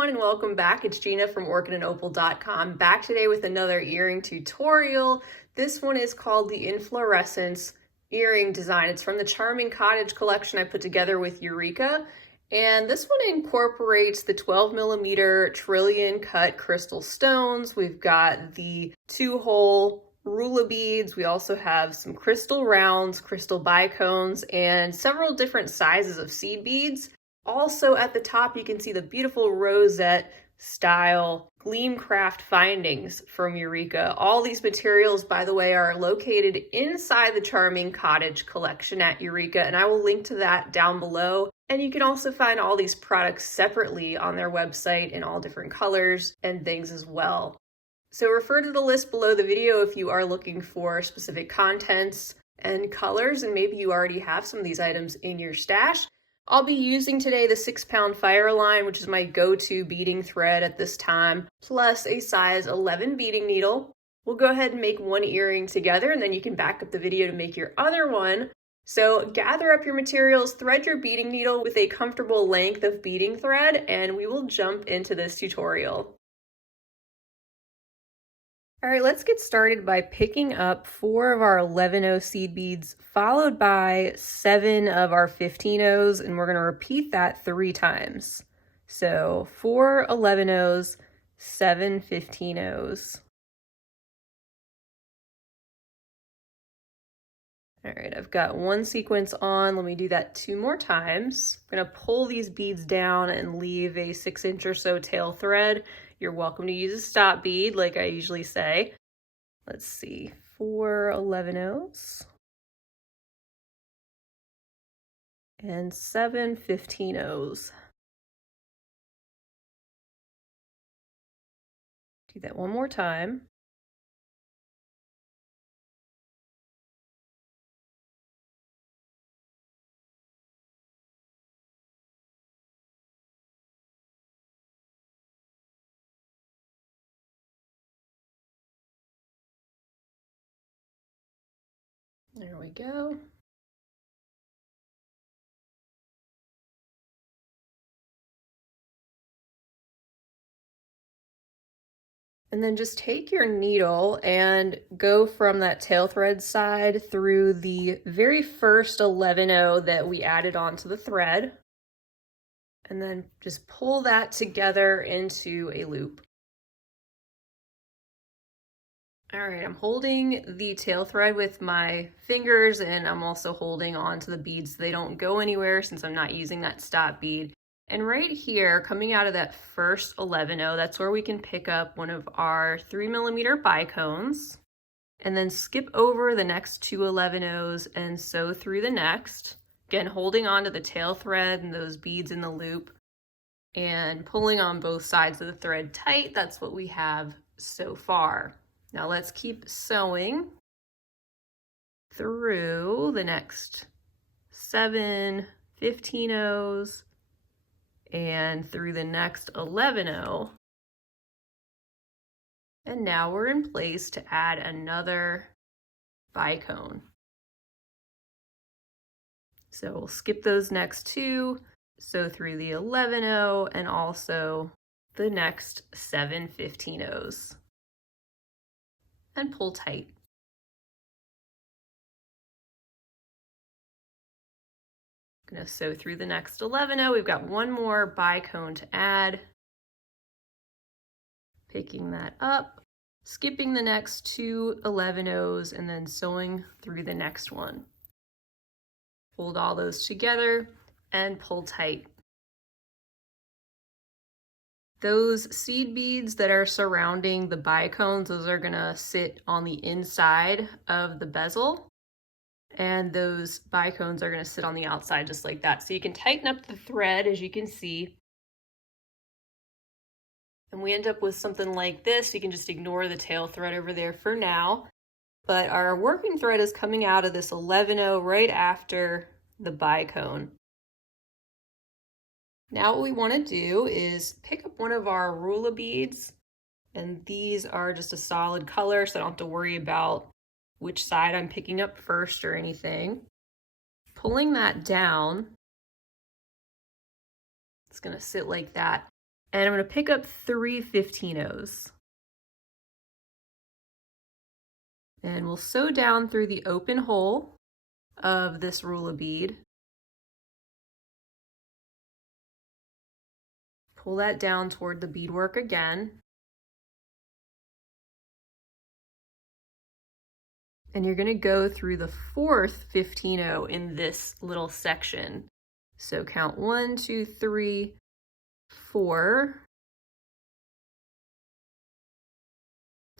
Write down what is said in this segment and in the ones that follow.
everyone and welcome back. It's Gina from orchidandopal.com, back today with another earring tutorial. This one is called the Inflorescence earring design. It's from the Charming Cottage collection I put together with Eureka. And this one incorporates the 12mm trillion cut crystal stones. We've got the 2-hole Rulla beads. We also have some crystal rounds, crystal bicones, and several different sizes of seed beads. Also at the top, you can see the beautiful rosette style GLEAMCRAFT findings from Eureka. All these materials, by the way, are located inside the Charming Cottage collection at Eureka, and I will link to that down below. And you can also find all these products separately on their website in all different colors and things as well. So refer to the list below the video if you are looking for specific contents and colors, and maybe you already have some of these items in your stash. I'll be using today the 6-pound Fireline, which is my go-to beading thread at this time, plus a size 11 beading needle. We'll go ahead and make one earring together, and then you can back up the video to make your other one. So gather up your materials, thread your beading needle with a comfortable length of beading thread, and we will jump into this tutorial. All right, let's get started by picking up 4 of our 11-0 seed beads, followed by 7 of our 15-0s, and we're going to repeat that 3 times. So 4 11-0s, 7 15-0s. All right, I've got one sequence on. Let me do that 2 more times. I'm going to pull these beads down and leave a 6-inch or so tail thread. You're welcome to use a stop bead like I usually say. Let's see, 4 11-0s and 7 15-0s. Do that one more time. There we go. And then just take your needle and go from that tail thread side through the very first 11-0 that we added onto the thread. And then just pull that together into a loop. All right, I'm holding the tail thread with my fingers, and I'm also holding on to the beads so they don't go anywhere since I'm not using that stop bead. And right here, coming out of that first 11-0, that's where we can pick up one of our 3mm bicones, and then skip over the next 2 11-0s and sew through the next. Again, holding on to the tail thread and those beads in the loop, and pulling on both sides of the thread tight. That's what we have so far. Now let's keep sewing through the next 7 15-0s and through the next 11-0. And now we're in place to add another bicone. So we'll skip those next 2, sew through the 11-0 and also the next 7 15-0s. And pull tight. I'm going to sew through the next 11-0. We've got one more bicone to add. Picking that up, skipping the next 2 11-0s, and then sewing through the next one. Hold all those together and pull tight. Those seed beads that are surrounding the bicones, those are gonna sit on the inside of the bezel, and those bicones are gonna sit on the outside just like that. So you can tighten up the thread, as you can see, and we end up with something like this. You can just ignore the tail thread over there for now, but our working thread is coming out of this 11-0 right after the bicone. Now what we want to do is pick up one of our Rulla beads, and these are just a solid color, so I don't have to worry about which side I'm picking up first or anything. Pulling that down, it's going to sit like that. And I'm going to pick up 3 15-0s. And we'll sew down through the open hole of this Rulla bead. Pull that down toward the beadwork again. And you're going to go through the 4th 15-0 in this little section. So count 1, 2, 3, 4.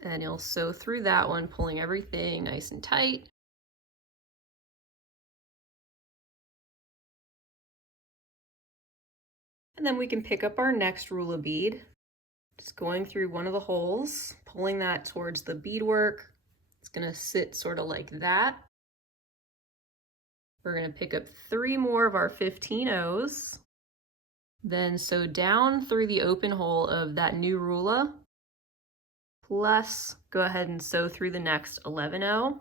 And you'll sew through that one, pulling everything nice and tight. And then we can pick up our next Rulla bead, just going through one of the holes, pulling that towards the beadwork. It's gonna sit sort of like that. We're gonna pick up 3 more of our 15-0s, then sew down through the open hole of that new Rulla, plus go ahead and sew through the next 11-0.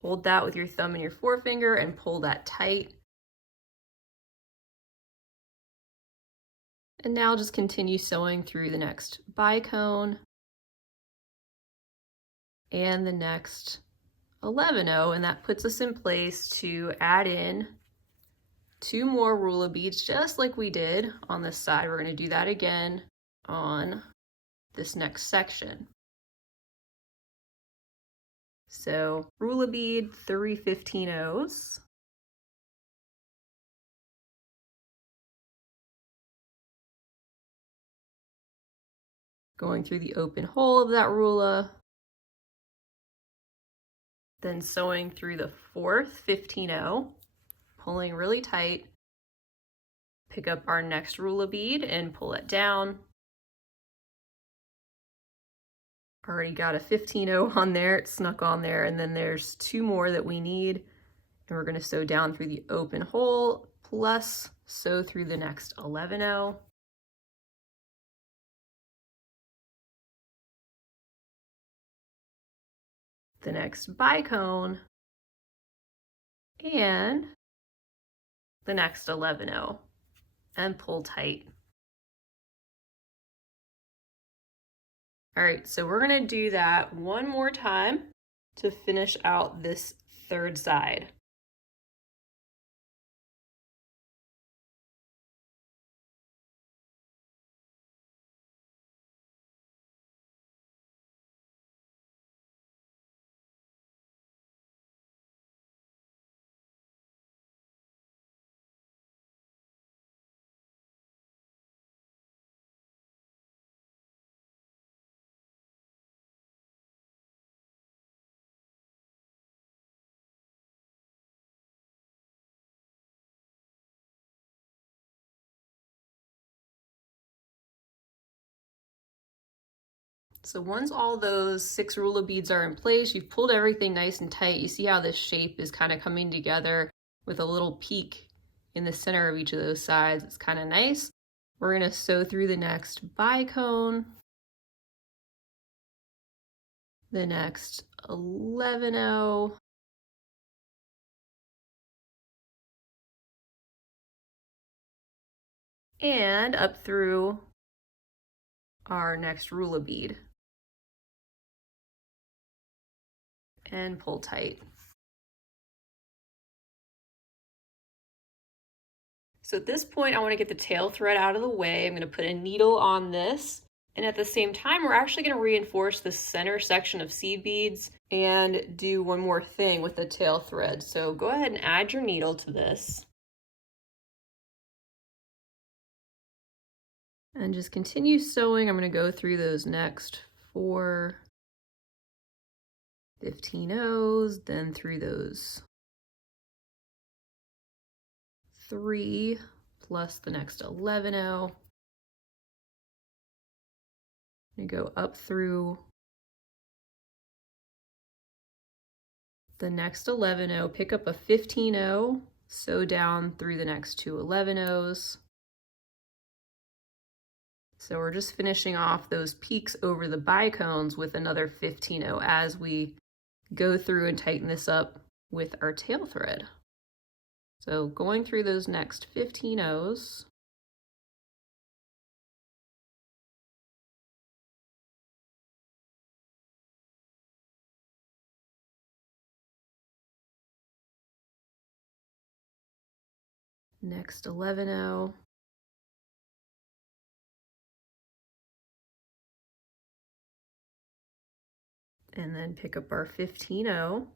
Hold that with your thumb and your forefinger and pull that tight. And now just continue sewing through the next bicone and the next 11-0, and that puts us in place to add in 2 more Rulla beads, just like we did on this side. We're going to do that again on this next section. So Rulla bead, 3 15-0s. Going through the open hole of that Rulla. Then sewing through the 4th 15-0, pulling really tight. Pick up our next Rulla bead and pull it down. Already got a 15-0 on there, it snuck on there, and then there's 2 more that we need. And we're going to sew down through the open hole, plus sew through the next 11-0. The next bicone, and the next 11-0, and pull tight. All right, so we're gonna do that one more time to finish out this 3rd side. So once all those 6 Rulla beads are in place, you've pulled everything nice and tight. You see how this shape is kind of coming together with a little peak in the center of each of those sides. It's kind of nice. We're gonna sew through the next bicone, the next 11-0, and up through our next Rulla bead. And pull tight. So at this point, I want to get the tail thread out of the way. I'm going to put a needle on this. And at the same time, we're actually going to reinforce the center section of seed beads and do one more thing with the tail thread. So go ahead and add your needle to this. And just continue sewing. I'm going to go through those next 4 15-0s, then through those 3 plus the next 11-0. You go up through the next 11-0, pick up a 15-0, sew down through the next 2 11-0s. So we're just finishing off those peaks over the bicones with another 15-0 as we go through and tighten this up with our tail thread. So going through those next 15-0s, next 11-0. And then pick up our 15-0.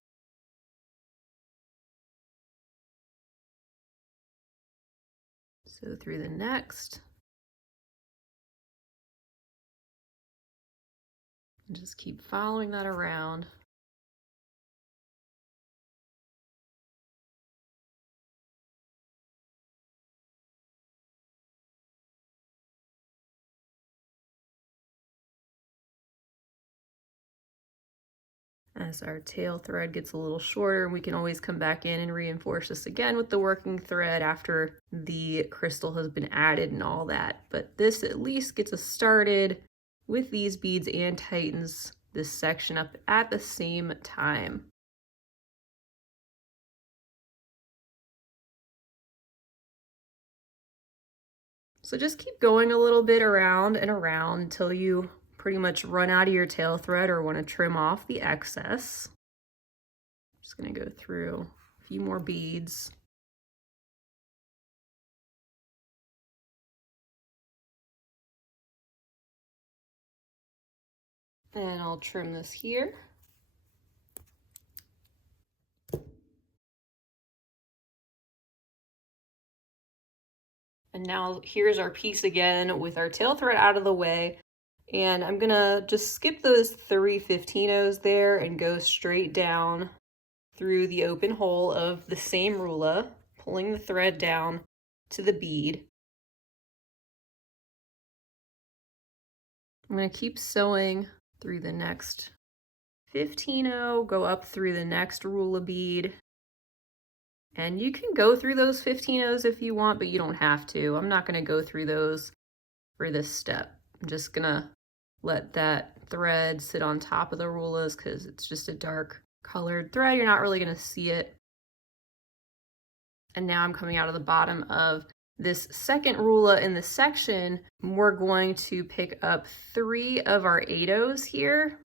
So through the next. And just keep following that around. As our tail thread gets a little shorter, we can always come back in and reinforce this again with the working thread after the crystal has been added and all that. But this at least gets us started with these beads and tightens this section up at the same time. So just keep going a little bit around and around until you pretty much run out of your tail thread or want to trim off the excess. Just going to go through a few more beads. And I'll trim this here. And now here's our piece again with our tail thread out of the way. And I'm gonna just skip those 3 15-0s there and go straight down through the open hole of the same Rulla, pulling the thread down to the bead. I'm gonna keep sewing through the next 15-0, go up through the next Rulla bead. And you can go through those 15-0s if you want, but you don't have to. I'm not gonna go through those for this step. I'm just gonna let that thread sit on top of the Rullas because it's just a dark colored thread. You're not really gonna see it. And now I'm coming out of the bottom of this second Rulla in the section. We're going to pick up 3 of our 8-0s here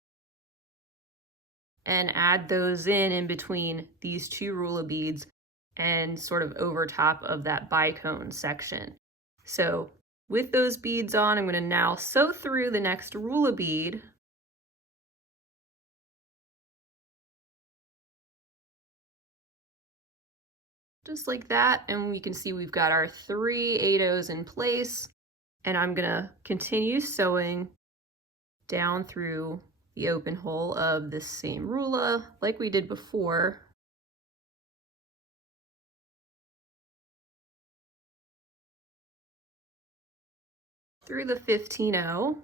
and add those in between these 2 Rulla beads and sort of over top of that bicone section. So with those beads on, I'm going to now sew through the next Rulla bead. Just like that, and we can see we've got our 3 8-0s in place, and I'm going to continue sewing down through the open hole of this same Rulla like we did before. Through the 15-0.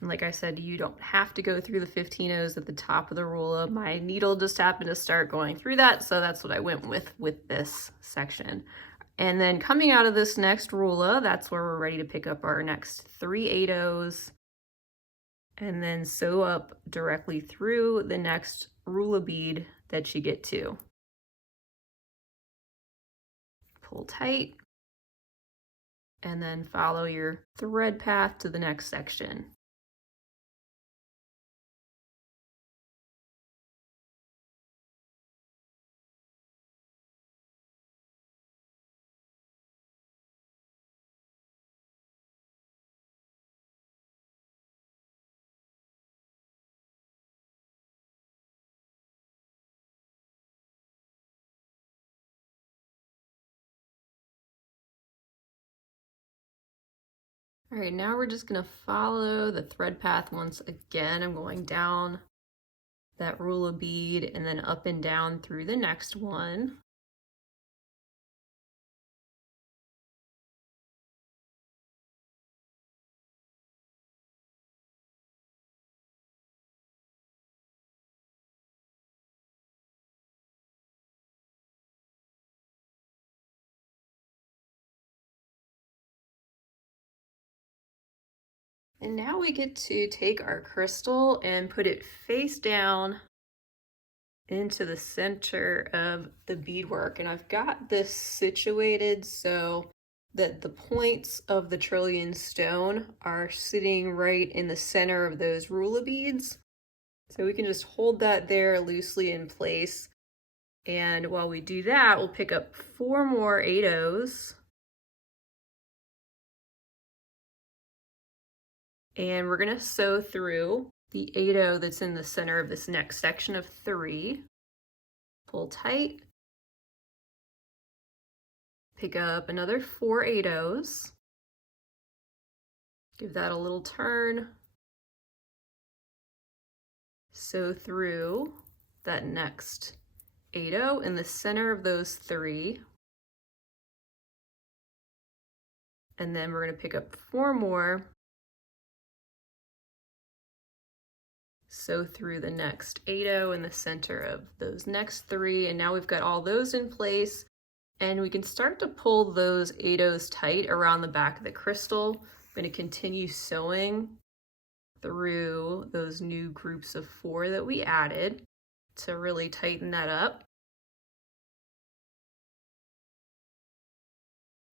And like I said, you don't have to go through the 15-0s at the top of the Rulla. My needle just happened to start going through that, so that's what I went with this section. And then coming out of this next Rulla, that's where we're ready to pick up our next 3 8-0s and then sew up directly through the next Rulla bead that you get to. Pull tight and then follow your thread path to the next section. All right, now we're just gonna follow the thread path once again. I'm going down that Rulla bead and then up and down through the next one. And now we get to take our crystal and put it face down into the center of the beadwork. And I've got this situated so that the points of the trillion stone are sitting right in the center of those Rulla beads. So we can just hold that there loosely in place. And while we do that, we'll pick up 4 more 8/0s. And we're gonna sew through the 8/0 that's in the center of this next section of 3. Pull tight. Pick up another 4 8/0s. Give that a little turn. Sew through that next 8/0 in the center of those 3. And then we're going to pick up 4 more. Sew through the next 8/0 in the center of those next 3. And now we've got all those in place. And we can start to pull those 8/0s tight around the back of the crystal. I'm going to continue sewing through those new groups of 4 that we added to really tighten that up.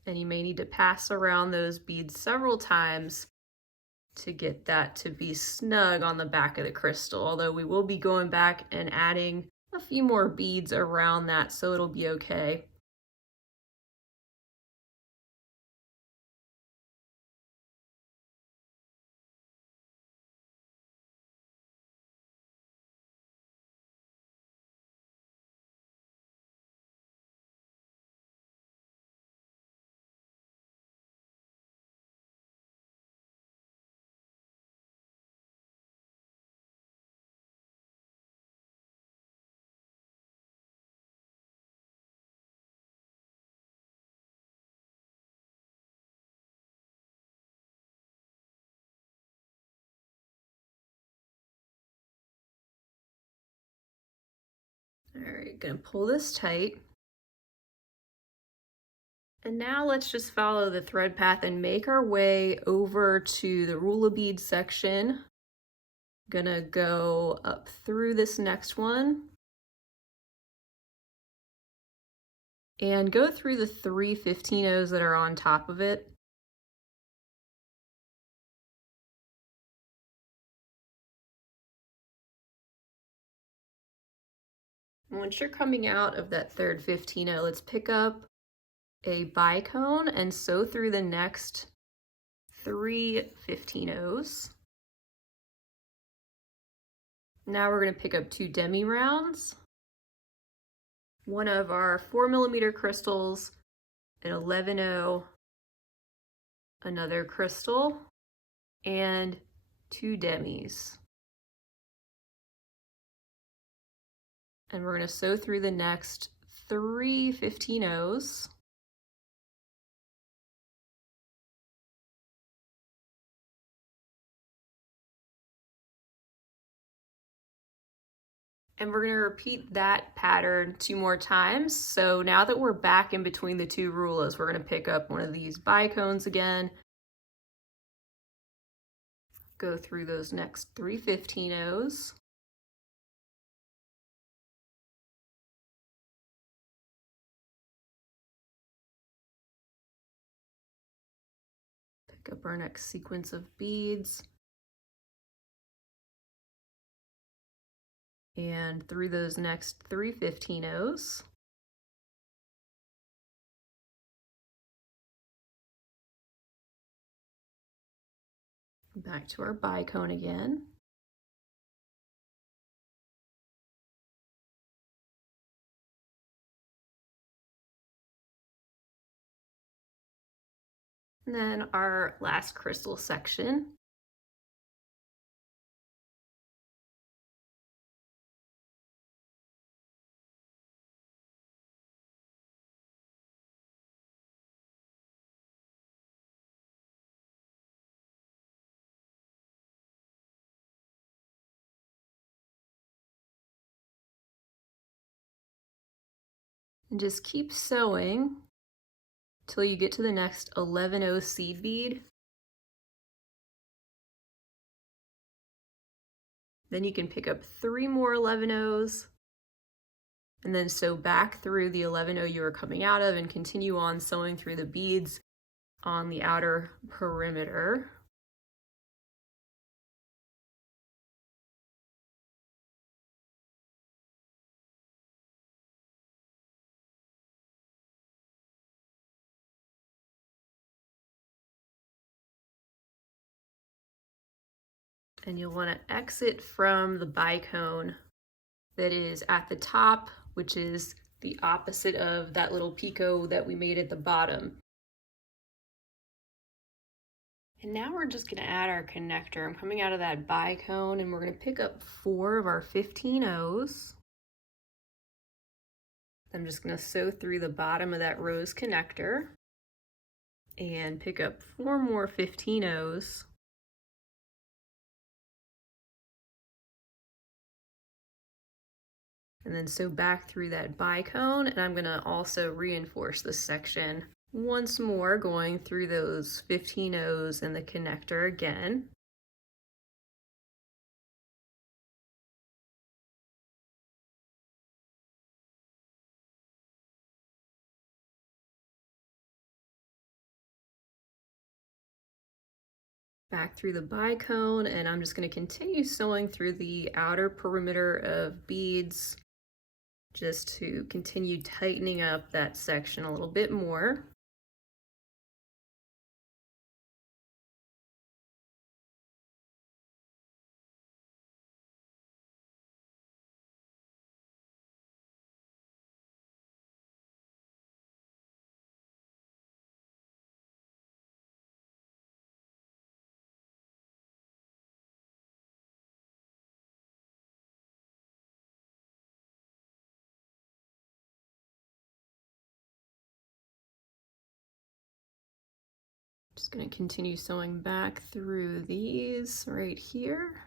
And you may need to pass around those beads several times to get that to be snug on the back of the crystal, although we will be going back and adding a few more beads around that, so it'll be okay. All right, gonna pull this tight. And now let's just follow the thread path and make our way over to the Rulla bead section. Gonna go up through this next one and go through the 3 15/0s that are on top of it. And once you're coming out of that third 15/0, let's pick up a bicone and sew through the next 3 15/0s. Now we're going to pick up 2 Demi rounds, one of our 4mm crystals, an 11/0, another crystal, and 2 Demis. And we're going to sew through the next 3 15/0s. And we're going to repeat that pattern 2 more times. So now that we're back in between the 2 Rullas, we're going to pick up one of these bicones again. Go through those next 3 15/0s. Pick up our next sequence of beads. And through those next 3 15/0s. Back to our bicone again. And then our last crystal section. And just keep sewing till you get to the next 11/0 seed bead. Then you can pick up 3 more 11/0s And then sew back through the 11-0 you were coming out of and continue on sewing through the beads on the outer perimeter. And you'll want to exit from the bicone that is at the top, which is the opposite of that little picot that we made at the bottom. And now we're just going to add our connector. I'm coming out of that bicone and we're going to pick up 4 of our 15 O's. I'm just going to sew through the bottom of that rose connector and pick up 4 more 15 O's. And then sew back through that bicone, and I'm gonna also reinforce this section once more, going through those 15 O's and the connector again. Back through the bicone, and I'm just gonna continue sewing through the outer perimeter of beads just to continue tightening up that section a little bit more. Just going to continue sewing back through these right here.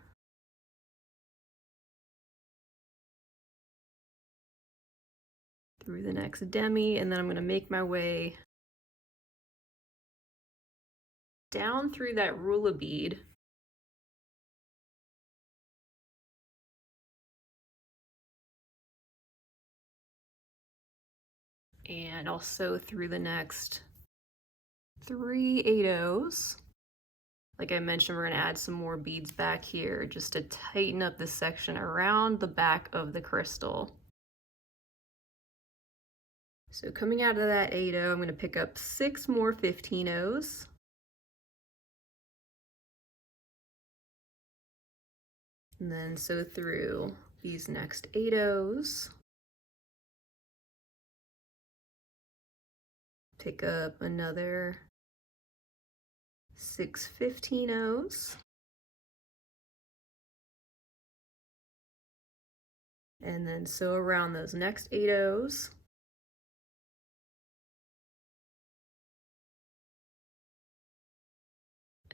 Through the next Demi, and then I'm going to make my way down through that Rulla bead. And I'll sew through the next 3 8/0s. Like I mentioned, we're going to add some more beads back here just to tighten up this section around the back of the crystal. So coming out of that 8/0, I'm going to pick up 6 more 15/0s. And then sew through these next 8/0s. Pick up another 6 15/0s. And then sew around those next 8/0s.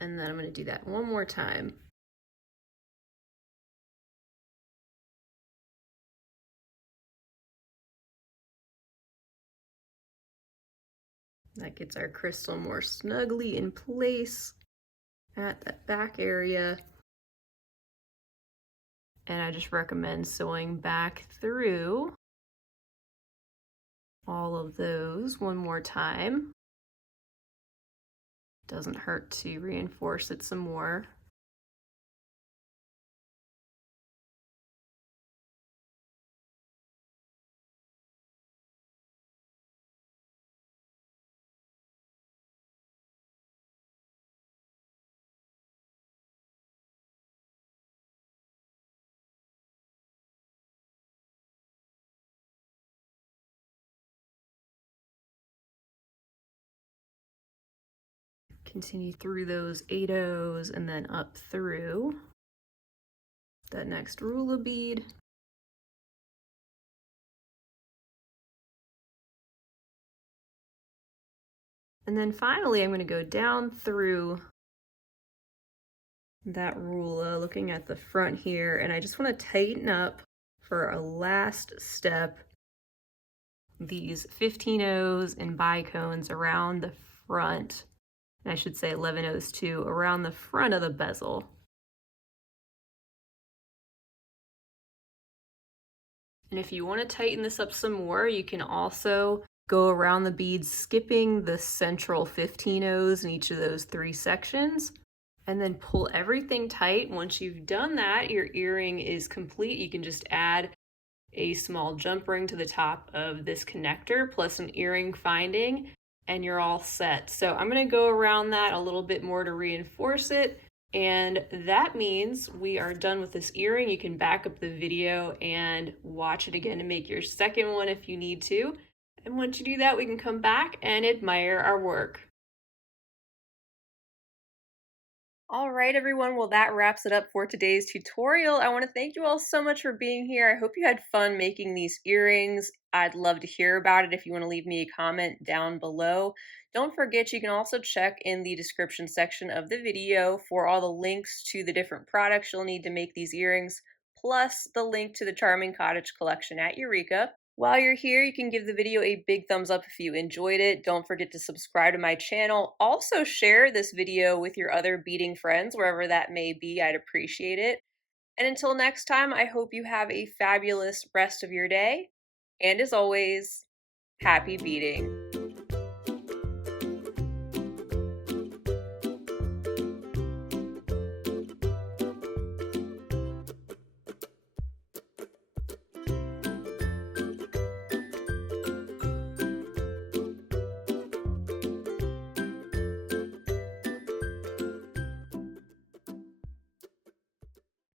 And then I'm going to do that one more time. That gets our crystal more snugly in place at that back area. And I just recommend sewing back through all of those one more time. Doesn't hurt to reinforce it some more. Continue through those 8/0s and then up through that next Rulla bead. And then finally, I'm going to go down through that Rulla, looking at the front here, and I just want to tighten up for a last step these 15/0s and bicones around the front. And I should say 11/0s too, around the front of the bezel. And if you want to tighten this up some more, you can also go around the beads, skipping the central 15 O's in each of those 3 sections, and then pull everything tight. Once you've done that, your earring is complete. You can just add a small jump ring to the top of this connector plus an earring finding, and you're all set. So I'm going to go around that a little bit more to reinforce it. And that means we are done with this earring. You can back up the video and watch it again to make your second one if you need to. And once you do that, we can come back and admire our work. All right, everyone. Well, that wraps it up for today's tutorial. I want to thank you all so much for being here. I hope you had fun making these earrings. I'd love to hear about it if you want to leave me a comment down below. Don't forget, you can also check in the description section of the video for all the links to the different products you'll need to make these earrings, plus the link to the Charming Cottage collection at Eureka. While you're here, you can give the video a big thumbs up if you enjoyed it. Don't forget to subscribe to my channel. Also share this video with your other beading friends, wherever that may be. I'd appreciate it. And until next time, I hope you have a fabulous rest of your day. And as always, happy beading.